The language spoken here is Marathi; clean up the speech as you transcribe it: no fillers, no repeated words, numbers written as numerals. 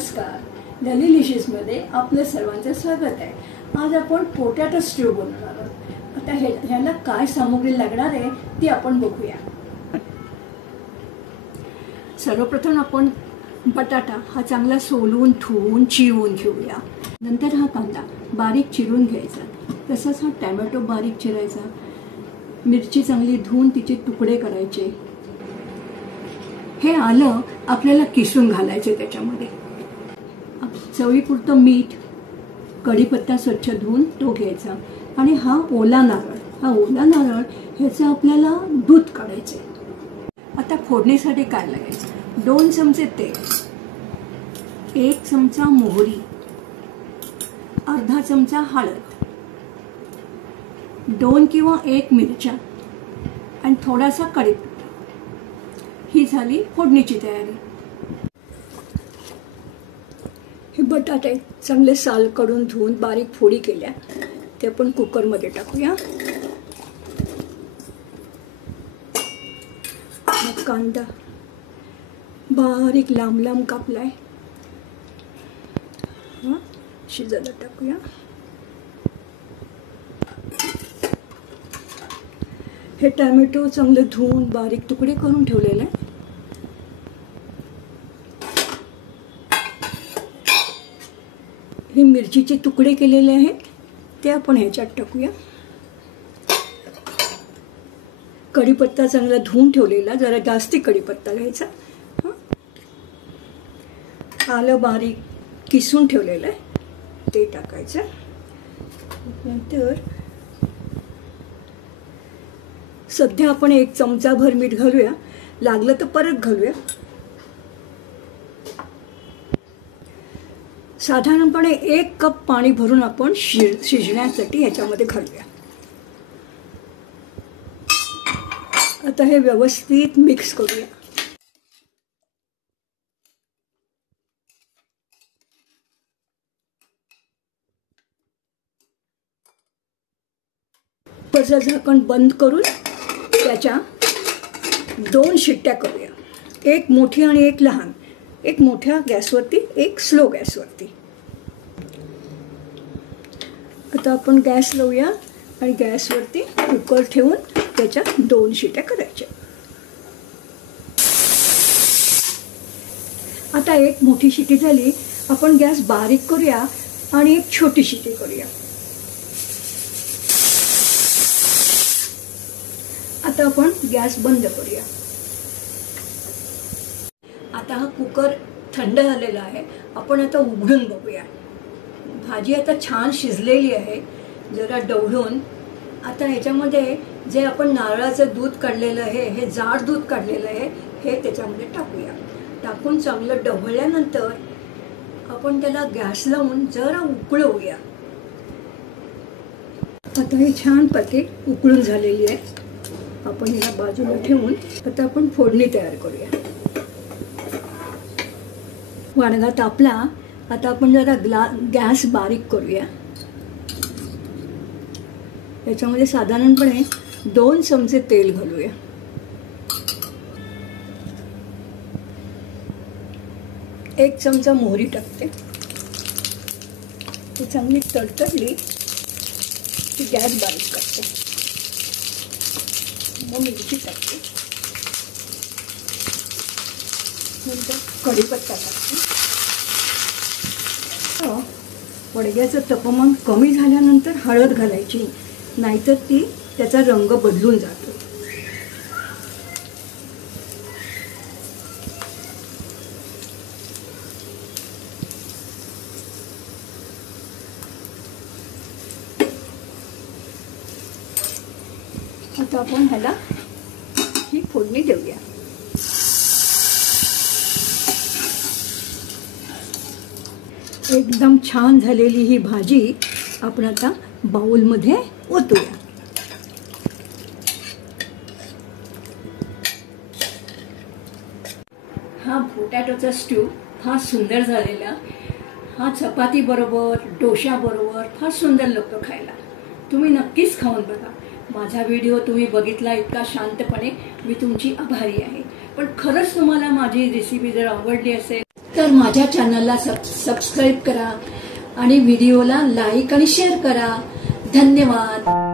नमस्कार, डेलिशियसमध्ये आपलं सर्वांचं स्वागत आहे। आज आपण पोटॅटो स्ट्यू बनवणार आहोत। आता ह्याला काय सामग्री लागणार आहे ती आपण बघूया। सर्वप्रथम आपण बटाटा हा चांगला सोलून धुवून चिरून घेऊया। नंतर हा कांदा बारीक चिरून घ्यायचा, तसंच हा टोमॅटो बारीक चिरायचा। मिरची चांगली धुवून तिचे तुकडे करायचे। हे आलं आपल्याला किसून घालायचे त्याच्यामध्ये। चवीपुरतं मीठ, कढीपत्ता स्वच्छ धुवून तो घ्यायचा आणि हा ओला नारळ ह्याचं आपल्याला दूध काढायचे। आता फोडणीसाठी काय लागायचं, 2 चमचे तेल, 1 चमचा मोहरी, अर्धा चमचा हळद, 2 किंवा 1 मिरच्या आणि थोडासा कढीपत्ता। ही झाली फोडणीची तयारी। हे बटाटे चांगले साल काढून धुवून बारीक फोडी केल्या, ते आपण कुकरमध्ये टाकूया। मग कांदा बारीक लांब लांब कापलाय, शिजायला टाकूया। हे टोमॅटो चांगले धुवून बारीक तुकडे करून ठेवलेले। हे मिरचीचे तुकडे केलेले आहेत ते आपण ह्याच्यात टाकूया। कढीपत्ता चांगला धुवून ठेवलेला, जरा जास्ती कढीपत्ता घ्यायचा। आलं बारीक किसून ठेवलेलं आहे ते टाकायचं। नंतर सध्या आपण 1 चमचाभर मीठ घालूया, लागलं तर परत घालूया। साधारणपणे 1 कप पाणी भरून आपण शिजण्यासाठी ह्याच्यामध्ये घालूया। आता हे व्यवस्थित मिक्स करूया। वरचं झाकण बंद करून त्याच्या 2 शिट्ट्या करूया, 1 मोठी आणि 1 लहान। 1 मोठ्या गॅसवरती, 1 स्लो गॅसवरती। आता आपण गॅस लावूया आणि गॅसवरती कुकर ठेवून त्याच्या 2 शिट्ट्या करायच्या। आता 1 मोठी शिट्टी झाली, आपण गॅस बारीक करूया आणि 1 छोटी शिट्टी करूया। आता आपण गॅस बंद करूया। आता हा कुकर थंड झालेला आहे, आपण आता उघडून बघूया। भाजी आता छान शिजलेली आहे, जरा ढवळून। आता ह्याच्यामध्ये जे आपण नारळाचं दूध काढलेलं आहे, हे जाड दूध काढलेलं आहे, हे त्याच्यामध्ये टाकूया। टाकून चांगलं ढवळल्यानंतर आपण त्याला गॅस लावून जरा उकळवूया। आता हे छान पातेल उकळून झालेली आहे, आपण याला बाजूला ठेवून आता आपण फोडणी तयार करूया। वाडगा तापला, आता आपण जरा गॅस बारीक करूया। याच्यामध्ये साधारणपणे 2 चमचे तेल घालूया। एक चमचा मोहरी टाकते, ती चांगली तडतडली की गॅस बारीक करते। मग मिरची टाकते, नंतर कढीपत्ता टाकते। वडग्याचं तापमान कमी झाल्यानंतर हळद घालायची, नाहीतर त्याचा रंग बदलून जातो। आता आपण ह्याला ही फोडणी देऊया। एकदम छान झालेली ही भाजी आपण आता बाउलमध्ये ओतूया। हा पोटॅटोचा स्ट्यू फार सुंदर झालेला, हा चपाती बरोबर, डोशा बरोबर फार सुंदर लागतो खायला। तुम्ही नक्कीच खाऊन बघा। माझा व्हिडिओ तुम्ही बघितला इतका शांतपणे, मी तुमची आभारी आहे। पण खरंच तुम्हाला माझी रेसिपी जर आवडली असेल तर माझ्या चॅनलला सबस्क्राईब करा आणि व्हिडिओला लाईक आणि शेअर करा. धन्यवाद.